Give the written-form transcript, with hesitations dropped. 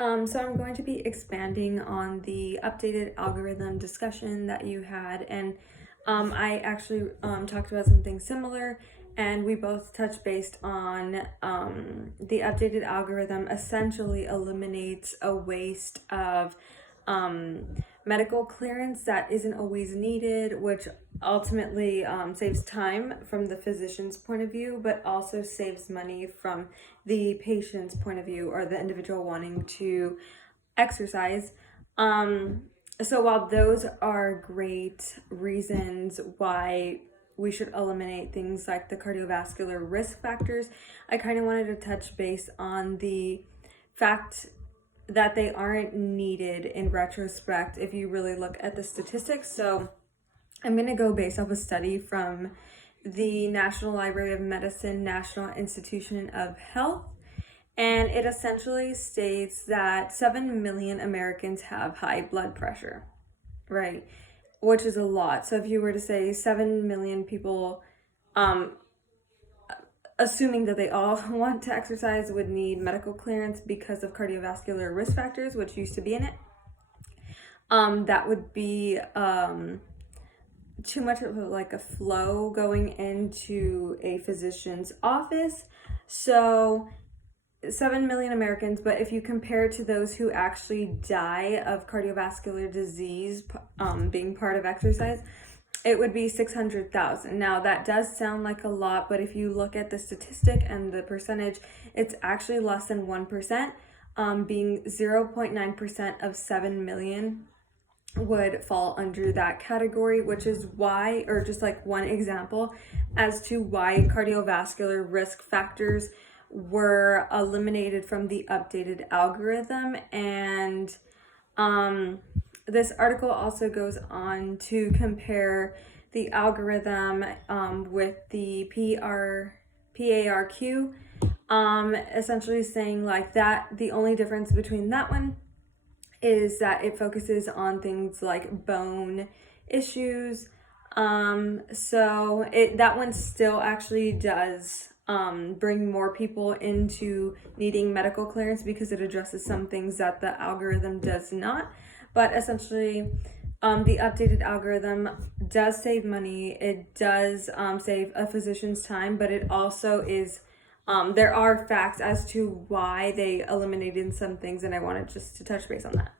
So I'm going to be expanding on the updated algorithm discussion that you had, and I actually talked about something similar, and we both touched based on the updated algorithm essentially eliminates a waste of medical clearance that isn't always needed, which ultimately saves time from the physician's point of view, but also saves money from the patient's point of view or the individual wanting to exercise. So while those are great reasons why we should eliminate things like the cardiovascular risk factors, I kind of wanted to touch base on the fact that they aren't needed in retrospect if you really look at the statistics. So I'm going to go based off a study from the National Library of Medicine, National Institution of Health, and it essentially states that 7 million Americans have high blood pressure, right? Which is a lot. So if you were to say 7 million people, assuming that they all want to exercise, would need medical clearance because of cardiovascular risk factors, which used to be in it, that would be too much of a flow going into a physician's office. So 7 million Americans, but if you compare it to those who actually die of cardiovascular disease being part of exercise, it would be 600,000. Now that does sound like a lot, but if you look at the statistic and the percentage, it's actually less than 1%, being 0.9% of 7 million would fall under that category, which is why, or just like one example as to why cardiovascular risk factors were eliminated from the updated algorithm. And this article also goes on to compare the algorithm with the PARQ, essentially saying like that the only difference between that one is that it focuses on things like bone issues. So that one still actually does bring more people into needing medical clearance because it addresses some things that the algorithm does not. But essentially, the updated algorithm does save money. It does save a physician's time, but it also is, there are facts as to why they eliminated some things, and I wanted just to touch base on that.